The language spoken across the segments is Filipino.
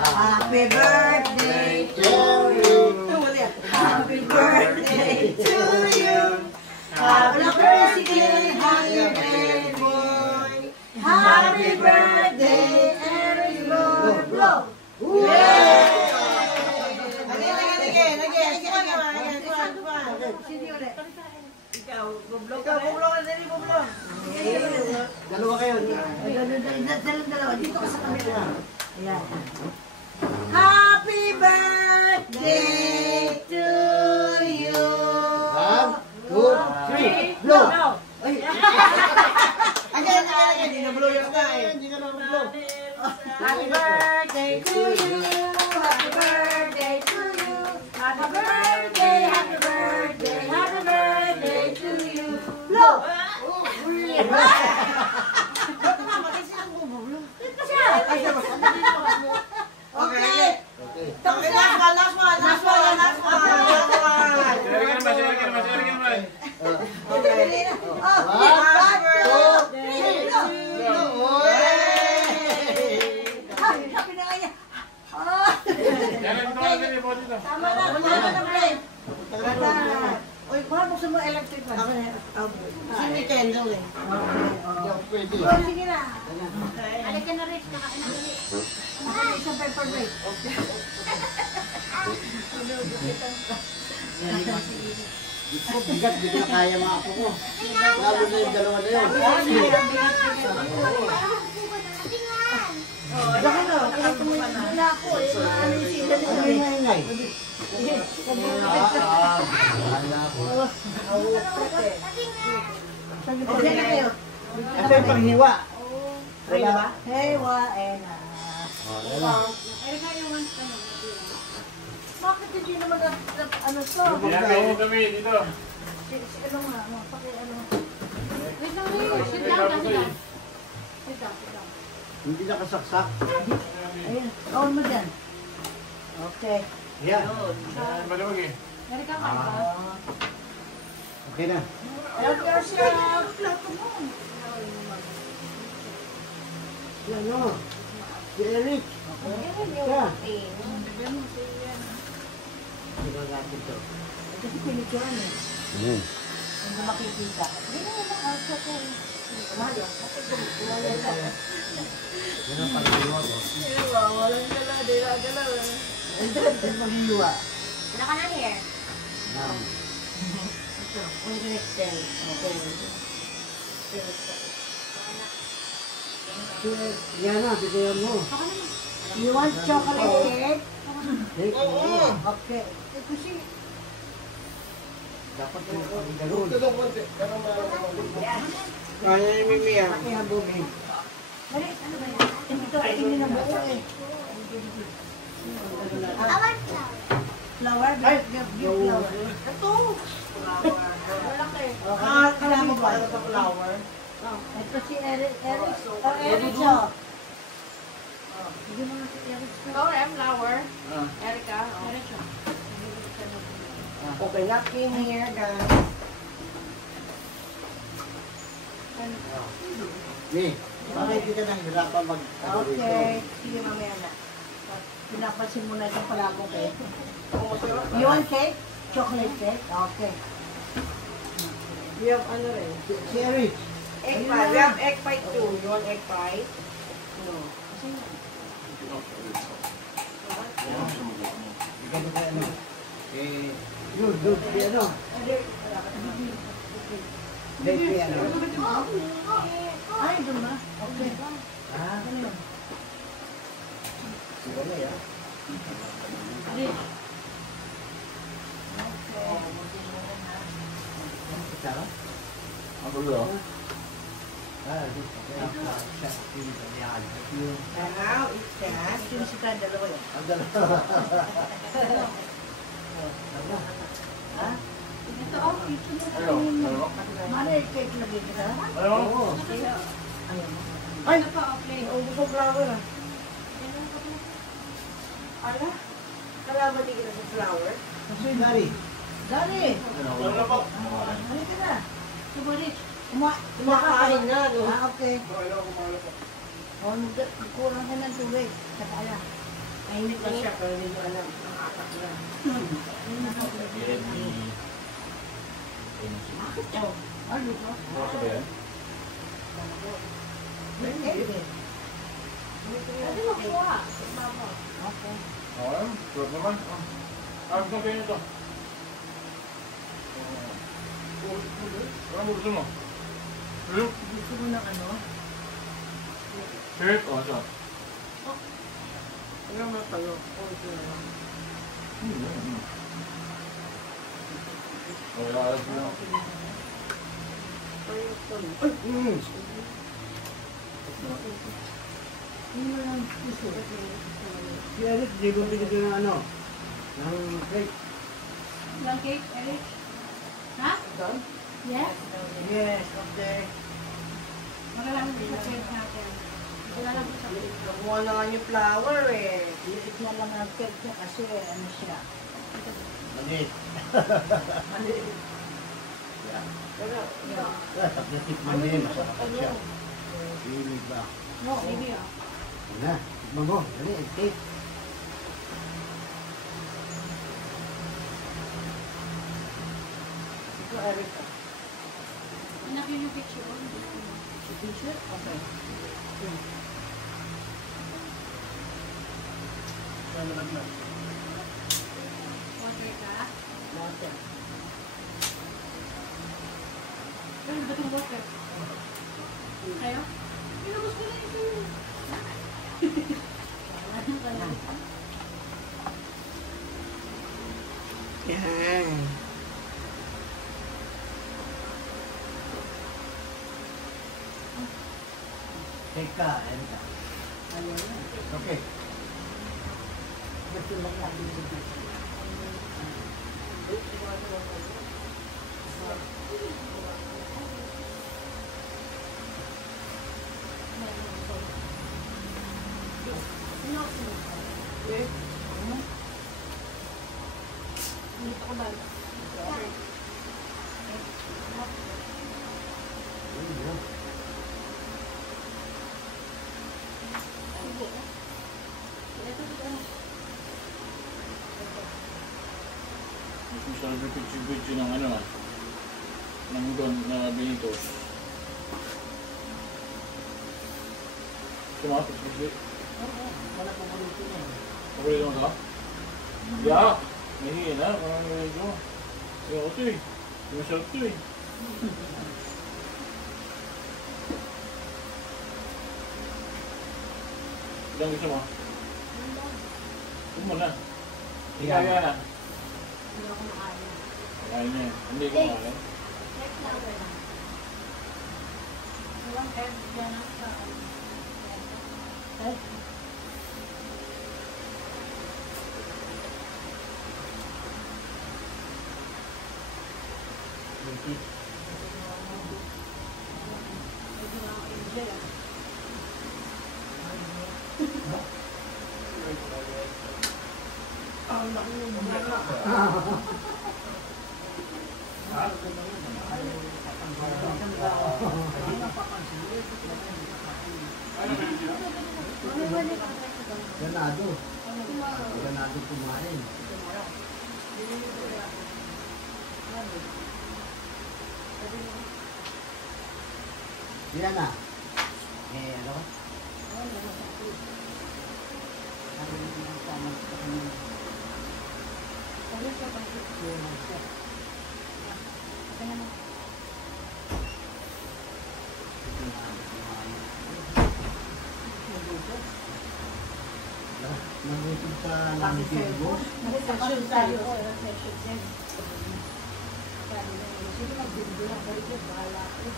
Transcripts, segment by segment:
Happy birthday to you. Happy birthday to you. Happy birthday, happy birthday, boy. Happy birthday, Eric. Blow. Yay! Ikaw, bublong ka rin, bublong. Dalawa kayo. Dalawa. Dito ka sa kamera. Ayan. Happy birthday to you. 1, 2, 3, blow! Again. Hindi na blow yung tayo. Hindi ka na blow. Happy birthday to you. Happy birthday to you. Happy birthday, happy birthday, happy birthday to you. Blow! Okay. Tapos na. Last one. Tama na, Fred. Uy, kung buksan mo electric fan. Ako na. Sige, Kendall eh. Pwede. Sige na. Halika na rin, kakain na rin. Isang pepper break. Bigat, hindi na kaya mga apo ko. Lalo na yung dalawa na yun. Baka na, kaya tumuhin na ako eh. Ano yung sila nila? Ano yung ingay? Okay na kayo. Ito yung panghiwa. Wala ba? Hewa, na. Bakit hindi naman ano to? Pinakain mo kami dito. Ano nga, paki-ano. Wait lang rin, sit down. Sit down. Hindi nakasaksak. Ayun, on mo dyan. Okay. Yan. Maluwag eh. Halika ka ba? Okay na. Help yourself. Yan o. Si Eric. Siya. Tignan natin ito. Kasi pinicturean eh. Hindi makikita. Hindi na naman ako ko. Mahal yun. Yan ang panghiwa ko. Walang gala. Dila-gala. Hindi maghiwa. Wala ka na here. Ito. Kung extend. Okay. Yan na, bigyan mo. You want chocolate cake? Cake? Okay. Kasi Dapat yung panghigalon. kaya yung mimiya. Pakihabugin. Dali, ano ba yan? Ito, ini na buo eh. Flower? Give flower. Ito! Malaki. Kailangan mo ba? Flower? Ito si Eric. Eric siya. Hindi mo nga si Eric. Flower. Erica. Eric siya. Okay, lock in here, guys. Ni, bakit hindi ka nahihirapan Okay. Sige, mamaya na. Pinapansin mo na itong palabong cake. You want cake? Chocolate cake? Okay. We have ano rin? Si Eric. Egg pie. We have egg pie too. You want egg pie? No. Bigyan mo kayo ano. Yun, si ano. Si ano. Ay, doon na. Okay. Ano yun? Siguro yan. Sarap? Ang gulo? Now, it's that. Yung si Tad, dalawa yun. Ang dalawa. Ha? Ito, Mano yung cake lagi kita? Oo. Ay! Ubus ang flower ah. Ala? Kalama di kita sa flower? Kasi Dari. Dari! Wala po. Ano ka na? Suburit. Kumakain na, no? Ah, okay. Wala po. Kurang ka ng tubig. Saka ala. Mainit lang siya, pero hindi ko alam. Ang apat yan. Ano ba? Bukas ba yan? Pwede makuha. Okay. Okay, sarap naman. Gusto kayo nito. Ano gusto mo? Hello? Gusto mo ng ano? Shit? Oh, sarap. Wala mo tayo. Ito na lang. Okay, alas mo. Hindi mo lang gusto. Si Eric, di ba binigyan ng ano? Ng cake? Ilang cake, Eric? Ha? Done? Yes? Yes, okay. Magalang din sa cake natin. Wala lang sa cake. Nakuha na nga yung flower eh. Liit na lang ang cake niya kasi ano siya. Maliit. Maliit. Pero, yeah. Pag natikman mo yun, masarap siya. Sili ba? No, Sige ah. Yan na, tikman mo. Dali, ang cake. ito Eric. Anak yun yung picture. Si teacher? Okay. Water ka? Water. Ano ba itong water? Ayaw? Pinabos ko na ito. Yan. Cake ka, Eric. Ano yan? Okay. Gusto lang natin yung teacher. Dito ko ba? Masarap yung picture-picture ng ano ah. Ng Don na Benitos. Sumapit picture. Wala pong ulitin yan. Paborito mo ka? Yak! Nahihin na, parang medyo. Kaya ako ito eh. Masarap ito eh. Ilang gusto mo? Ito mo na. Kaya na. Hindi ako makain. Kaya niya. Hindi ko makain. Next flower lang. Walang egg dyan ang sa Ang laki yung mga. Ganado. Ganado kumain. Yan na. Ano? Nangusig sa langit mo. Session tayo. Session din. Sabi na yun, sino magbindo lang, balik yun, bahala ako.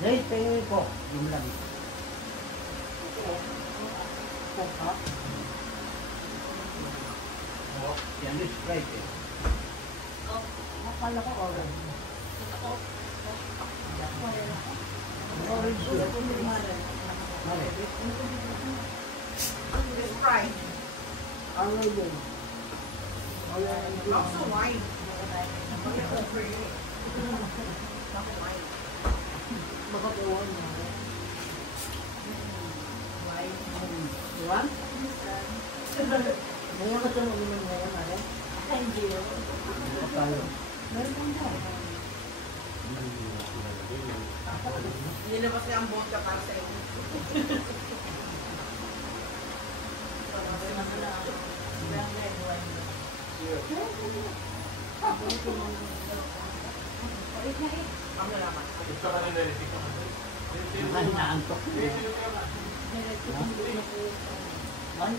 Dahil tingin ko, yung lang. Poka. Yan is Sprite eh. Akala ko orange. Orange yun. Mali. Sprite. Ano yun? Also wine. Baka po wine. Diba? Ngayon ka ito uminom ngayon, Mare? Ay, hindi yun. Tayo. Meron kang dyan. Nilabas niya ang vodka para sa iyo. Kami naman. Gusto ka na narinig ko. Naantok. One.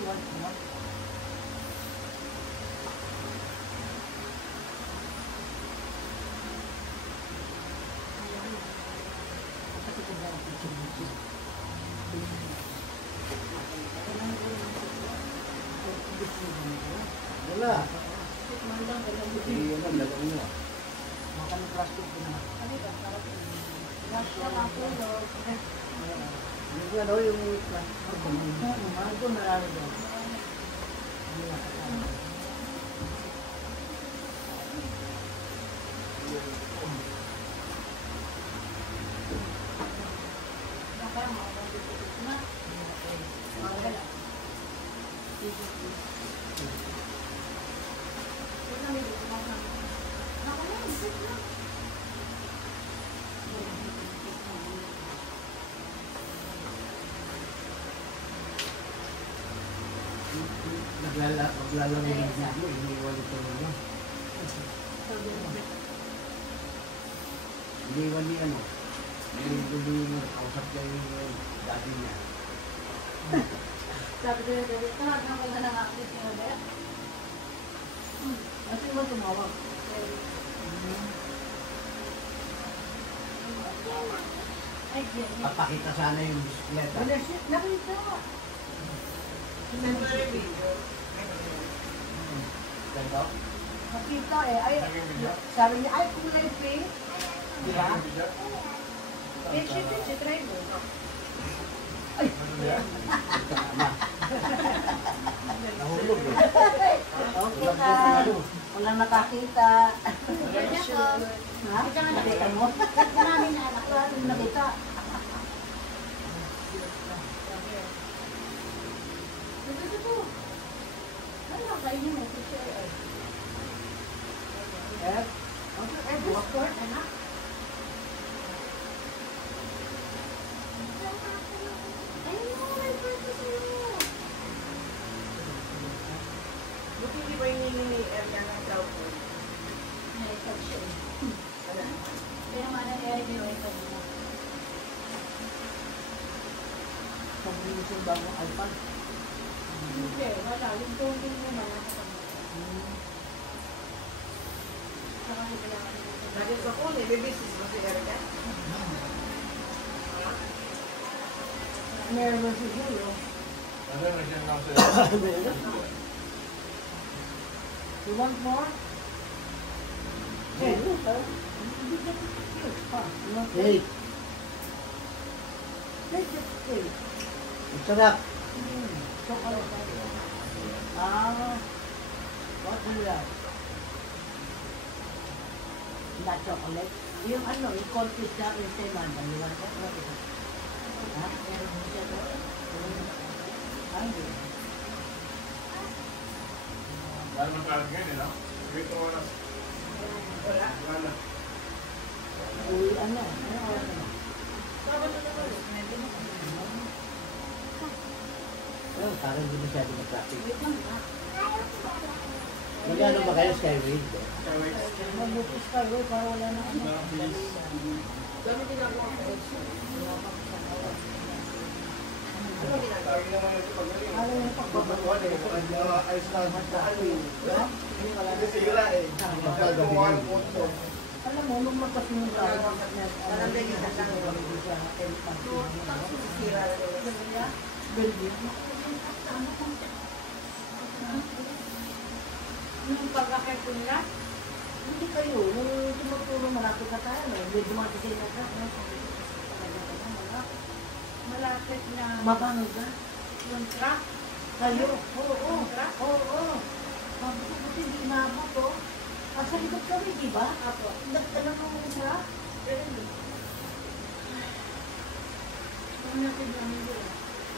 Wala. Hindi yun ang lalong nyo. Makan plastic ko na. Plastic ang tulog. Yung ano, yung plastic. Ito marami doon. Maglalaro ng video, iniwan ito nyo. Iniwan ni ano. Hindi kausap niya yung daddy niya. Sabi ko yung gabi, tawagan ko na lang ako dito na ba? Kasi mo tumawag. Ay, Papakita sana yung bisikleta. wala siya. Nakita. Ganda? Nakita eh. Ay, sabi niya, ay, kulay pink. Di ba? Si try mo. Ay, Tama. Nahulog eh. okay ka. Walang nakakita. Ha? Nakita mo? Namin na anak. Wala nang nakita. Ano kainin mo? Eh? Sport, anak? Buti di ba yung ni area ng cloud po? Pag-inis yung bagong iPad. Hindi, wala. Yung toning mo na Lagi sa phone eh. Babysis mo si Erica. Meron si Julio. Ano na siya nga sa'yo? You want more? Hey, look, huh? You get it cute, huh? You want Hey, cake? Take it cake. ang sarap. Chocolate. Ah, what do you like? Not chocolate. Yung ano, yung contest na rin sa Amanda. You want that? What is it? Ha? Meron mo siya doon? Ay, hindi. Dahil magkalat ngayon, no? Wait mo na. Wala. Wala. Uy, ano? Ano oras na? Sabado na ba? Oh, parang hindi masyado mag-traffic. Wait lang, ha? Magkano ba kayo Skyway? Mabutis ka, uy, para wala na ano. Dami ginagawa ko. Ano ginagawa? Ano yung pagbabagawa? Alam mo, nung magkasunod tayo, Parang ganyan na lang. Sira na nila. Yung pagkakit ko nila, hindi kayo, nung tumuturo malapit na tayo, medyo matisay na ka. Malapit na. Mabangga. Yung truck. Kayo, oo. Sabi ko, buti hindi maabot to. Sa likod kami, di ba? Apo. Nagtanong mo siya. Ano natin namin doon?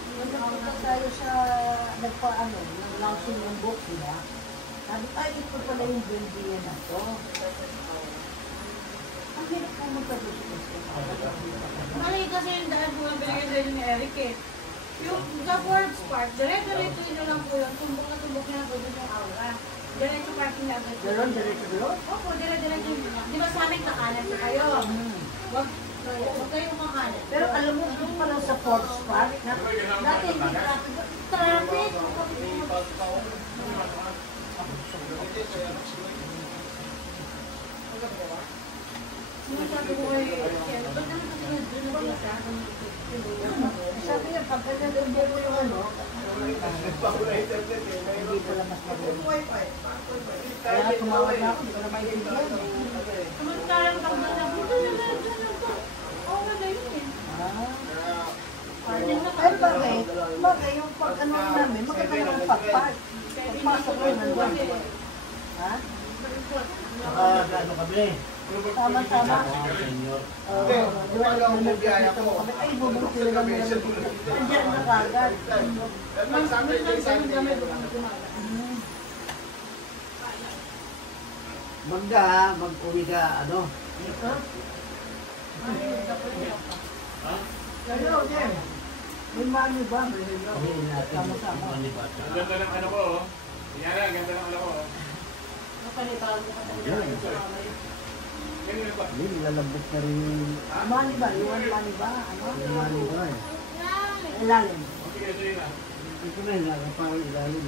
Nagpunta tayo sa nagpa-ano, nag-launching ng book, di ba? Sabi, ay, ito pala yung Bendia na to. Ang hirap pumunta doon sa Costco. Mali kasi yung daan po ang binigay sa inyo ni Eric eh. Yung sa Forbes Park, dire-diretso nyo lang po yun. Tumbok na po dun yung aura. Diretso parking na agad. Ganon, diretso. Opo, dire-diretso nyo lang. Di ba sa amin kakanan pa kayo? Huwag kayong kakanan. Pero alam mo, doon pa lang sa Forbes Park, dati hindi traffic. Traffic! Nung sabi ko kay Ken, ba't naman kasi yun doon na sa Sabi niya, pag nalagyan mo yung ano, hindi pala mas mabuti. Kaya tumawag na ako, hindi ko na maintindihan. samantalang pag nabuto na lang po. Oo, wala yun eh. Parting na Pero bagay yung pag ano namin, maganda naman pagpag. Pagpasok ko nandun. Ha? Ano kami? Tama-tama. Senior. Doon nagkakita mo kami. Ay, bumuti na lang nila. Andiyan na kagad. Mag-uwi ka, ano? Hello, Jem. May mami ba? Sabihin natin. Tama-tama. Ang ganda ng ano ko, oh. Yan na, ganda ng ano ko, oh. Ganyan ba? Hindi, lalabot na rin yung Mani ba? Iwan mani ba? Ano? mani ko na eh. Ilalim. Okay, sige na. Ito na yun, nakapang ilalim.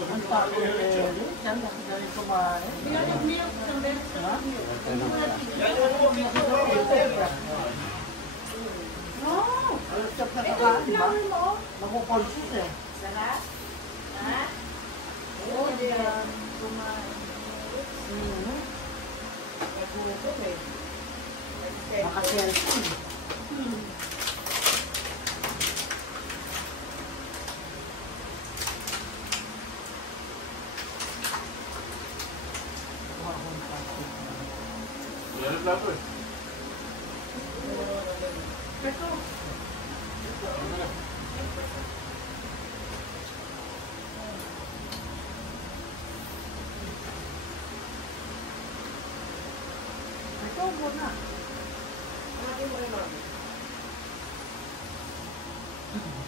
Ang tao eh. Diyan, dahil kumain. Yung milk, isang beses na milk. No! Ang sarap na kakain ba? Nakukonsus eh. Sarap? Ha? Oo, diyan. Kumain. Nagutom eh. Makaselfie. Yan ang plato, eh. Pero, Ito, muna.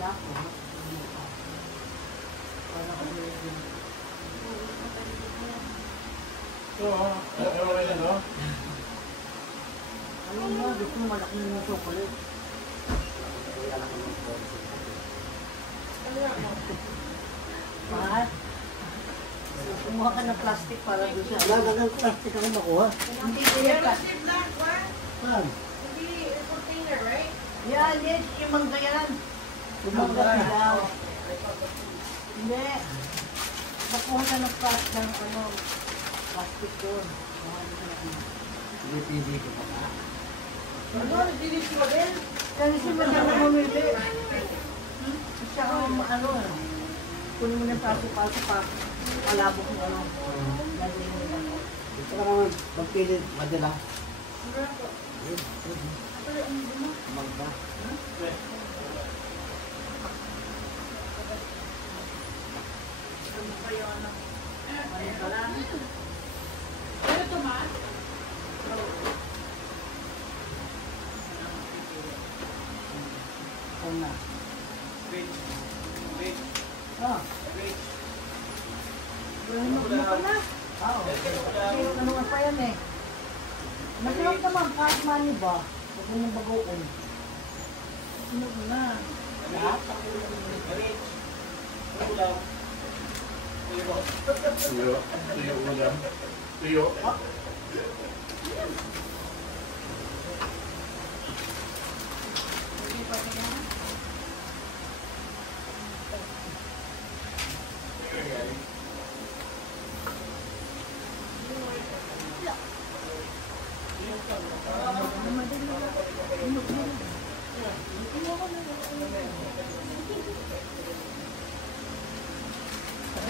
Dako. Para kami So, okay na, no? ano mo, gusto mo malaki yung chocolate. Mahal. Kumuha ka ng plastic para doon sa... Nagagang plastic ako makuha. Hindi ko yan ka. Saan? Yan, yes, imang yan. Imang daw. Hindi. Nakuha ka ng plastic ng ano, plastic doon. Hindi ko pa ka. Kasi si madam na bumili. Siya ang ano, kunin mo ng paso-paso pa. Palabok mo ano. Lagyan mo ng ano. Ito ka naman, magpilit, madala. Magda. pero tumaas. Ano na? Ah. Ano pa na? Oo. Ano nga pa yan eh. Masarap naman kahit mani ba? Huwag mo nang bagoon. Ano na? Lahat? Tuyo. Tuyo ulam. Tuyo.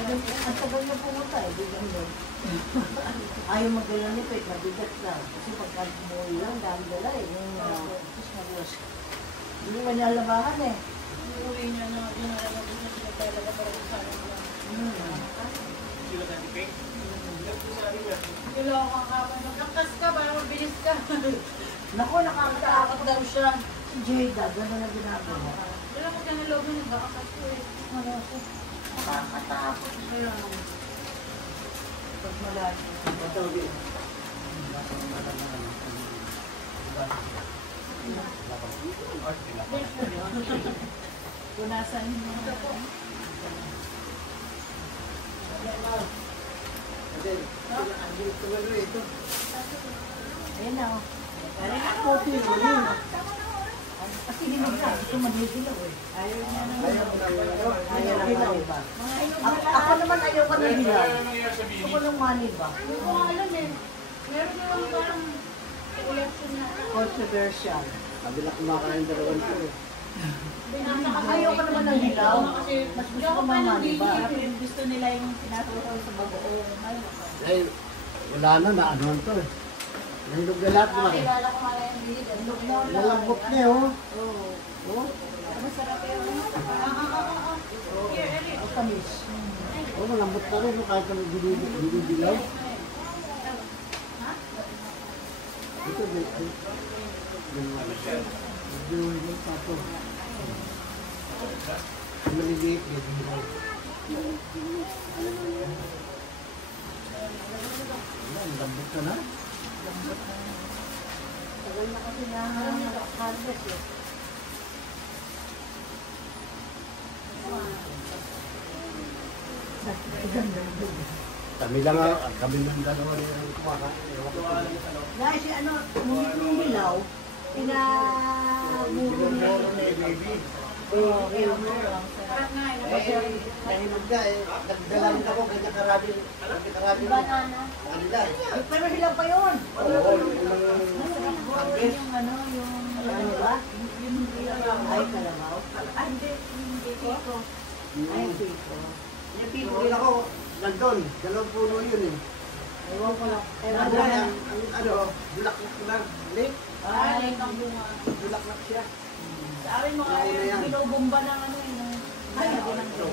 Ang tagal na pumunta eh. Bigyan doon. Ayaw magdala nito eh, mabigat na. Kasi pagka umuwi lang, dahil dala eh. Yung tapos mabigas. Hindi mo nalabahan eh. Uuwi niya na dinala na doon siya talaga para sa akin lang. Kailangan kang kapag magkakas ka para mabilis ka. Naku, nakakatakot daw siya. Si Jada, gano'n na ginagawa. Wala ko ka na loob na nagkakakas ko eh. Nakakatakot siya. Pag malayo. Punasan mo na. Ayan na, oh. Kopi mo yun. Kasi hinog na. Ito manigilaw eh. Ayaw na maniba. Ako naman ayaw ka ng hilaw. Gusto ko ng maniba. Hindi ko nga alam eh. Meron na lang parang election na. Controversial. Sabi na kumakain dalawang ito eh. Ayaw ka naman ng hilaw. Mas gusto ko ng maniba. Gusto nila yung tinatawag sa bagoong. Eh, wala na ano to eh. Nahilog na lahat mo eh. Kilala ko nga yung bilid. Malambot niya oh. Oo. Masarap yun. Here, Eric. Ang tamis. Oh, malambot pa rin no, kahit kami dilaw. Ito din. Yung tapo. Maliliit yung dilaw. Malambot ka na? Tagal na kasi na-harvest eh. Kami lang kami lang dalawa rin ang kumakain. Dahil si ano, nung hilaw, pinaburo niya. Oo, yun. Sarap nga eh. Nahilog ka eh. Nagdalang ako, ganyan karami. Banana. Kanila eh. Pero hilaw pa yun. Oo, Yung ano, yung... Ano ba? Ay, kalabaw. Ah, hindi. Hindi ko. Ay, siko. Yung tipo rin ako, nandun. Dalawang puno yun eh. Ewan ko lang. Ewan Ano, ko lang. ano, bulaklak ko lang. Lip, Ah, ang bunga. bulaklak siya. Sa akin mga binubomba ng ano yun. Ay,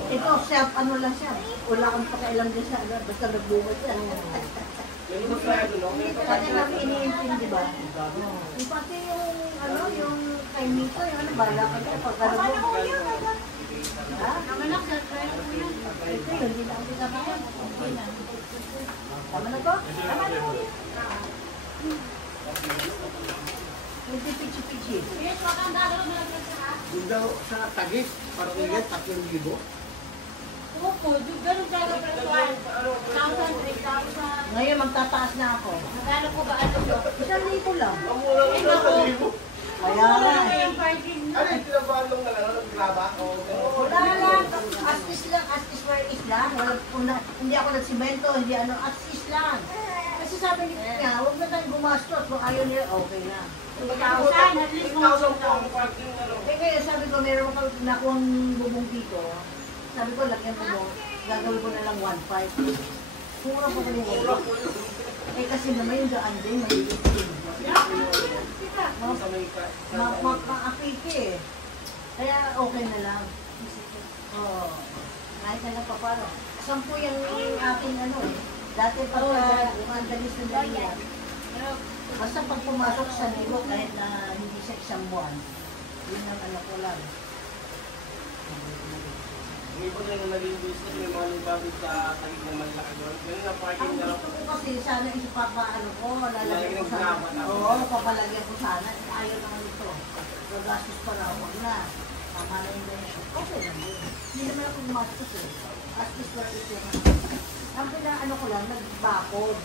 ito, self, ano lang siya. Wala kang pakailan din siya. Basta nagbunga siya. Hindi ko natin lang iniintindi, di ba? Yung pati yung, ano, yung kay Mito, yung ano, bala ka siya. Pagkalabog. Ha? Namanak, try ko yun. Ito yun, hindi na ako pinakain. Okay na. Tama na to? Tama na po yun. Hindi pichi-pichi. Yes, makandalo na lang sa Yung daw sa Tagis, parang ingat, 3,000. Opo, ganun talaga presyon. 1,000, 3,000. Ngayon, magtataas na ako. Magkano ko ba ano yun? 1,000 lang. Eh, naku. Kaya Wala nga. na yung parking na. Wala lang. As is lang. As is where is lang. Hindi ako nagsimento. Hindi ano. As is lang. Kasi sabi niya, huwag na tayong gumastos. Kung ayaw niya, okay na. 2,000, at least 1,000. Eh ngayon, sabi ko, meron ko nakuha bubong dito. Sabi ko, lagyan ko mo. Gagawin ko na lang 1,500. Mura po kami 1,500. Eh kasi naman yung daan din, may itin. Makakapiki eh. Kaya okay na lang. Oo. Kahit na lang pa paano. 10 yung aking ano eh. Dati pag mandalis na lang yan. Basta pag pumasok sa libo, kahit na hindi sa isang buwan, yun ang ano ko lang. Hindi po tayo naging business, may mga nagbabi sa tagig ng malaki doon. Ganun na parking Ang na lang. gusto ko kasi sana ano ko, lalagyan ko sana. Lalagyan ng Oo, papalagyan ko sana. Ayaw naman ito. Gagastos pa raw. Wag na. Tama na yung ganyan. Okay lang yun. Hindi naman ako gumastos eh. At least wala ito yung ang ano ko lang, nagbakod.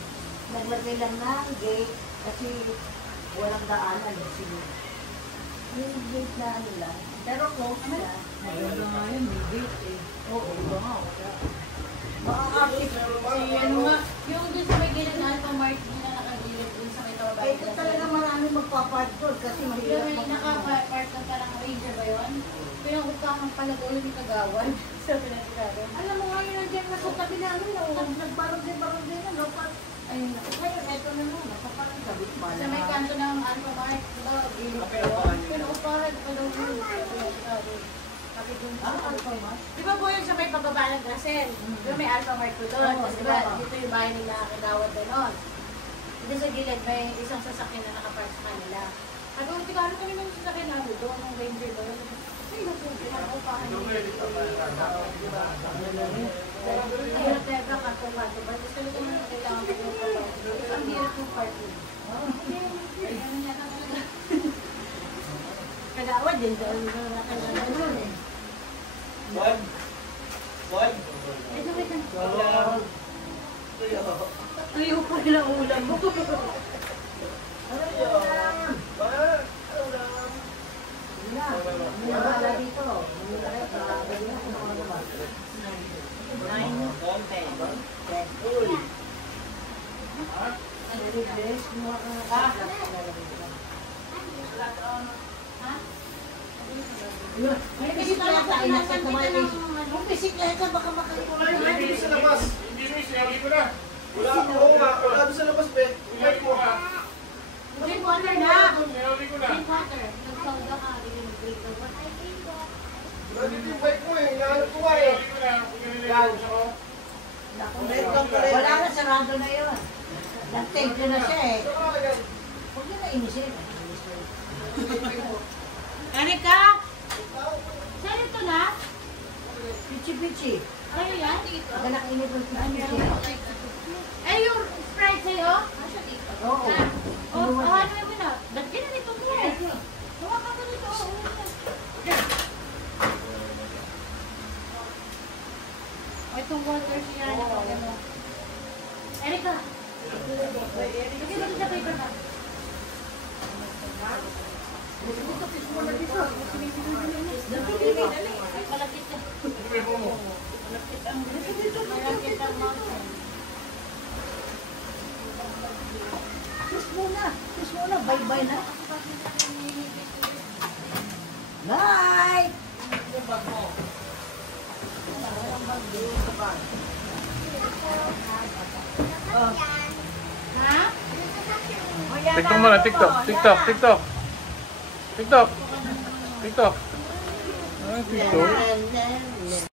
Naglagay lang ng gate kasi walang daanan eh. Sige. Yung gate na ano lang. Pero close na. Maganda nga yun, may gate eh. Oo, iba nga. Si ano nga, yung dun sa may ginagawa pa Mark, hindi na nakagilid dun sa may tawabayan. Eh, ito talaga marami magpapark doon kasi Yung mahirap may naka-park na parang ranger ba yun? Pero Pinangupang palagulo ni Kagawan. Sabi na sigaro. Alam mo ngayon, nandiyan na sa tabi namin, nagbarong din, ano, ayun na. Ngayon, eto na mo, nakaparang sabi, Sa may kanto ng Alpha Mart, diba, gilip ko yun. Pinaupahan pa daw yun. Sabi na sigaro. Sabi dun sa Alpha Mart? Di ba po yung sa may pababa ng Gracel? Di ba may Alpha Mart po doon? Oo, Tapos di ba dito yung bahay nila Kagawad doon. Hindi sa gilid may isang sasakyan na nakapark sa kanila. Sabi ko, tika, ano kami ng sasakyan namin doon? Ang ranger doon. Ay, naku, pinaupahan yung hirap na yung kanto-kanto ba? Tapos kami kung kailangan ko yung palaw. Ang hirap yung parking. Ano yata talaga? Kagawad din doon. Kagawad doon eh. Boy? Boy? Ito, wait lang. Wala. Tuyo pa rin ang ulam mo. Wala dito. May bisikleta, inasat naman yung kung bisikleta, baka makalimutan. Hindi sa labas. Hindi mo, sinabi ko na. Wala. Oo nga. Wala doon sa labas, be. Sinabi ko na. Drink water na! Sinabi ko na. Drink water. Nagsalda ka, hindi yung drink water. Nandito yung bike mo eh. Hinahanap ko nga eh. Sinabi ko na. Kung ganun ako. Wala na, sarado na yun. Nag-take na siya eh. Huwag niya na inisin. Erika! Saan ito na? Pichi-pichi. Ano yan? Pag nakainit yung pichi-pichi. Eh, yung Sprite sa'yo? Oo. Oh, ano yung na? Ba't ginanito mo? Hawakan ka dito. O, itong water siya. Erika! Lagyan mo sa paper bag. Dito, kiss mo na dito. Ay, malapit na. Sinabi ko mo. Malapit ang mountain. Kiss muna. Kiss muna. Bye-bye na. Night! Ha? TikTok muna, TikTok. TikTok, TikTok. TikTok. TikTok. Ah, TikTok.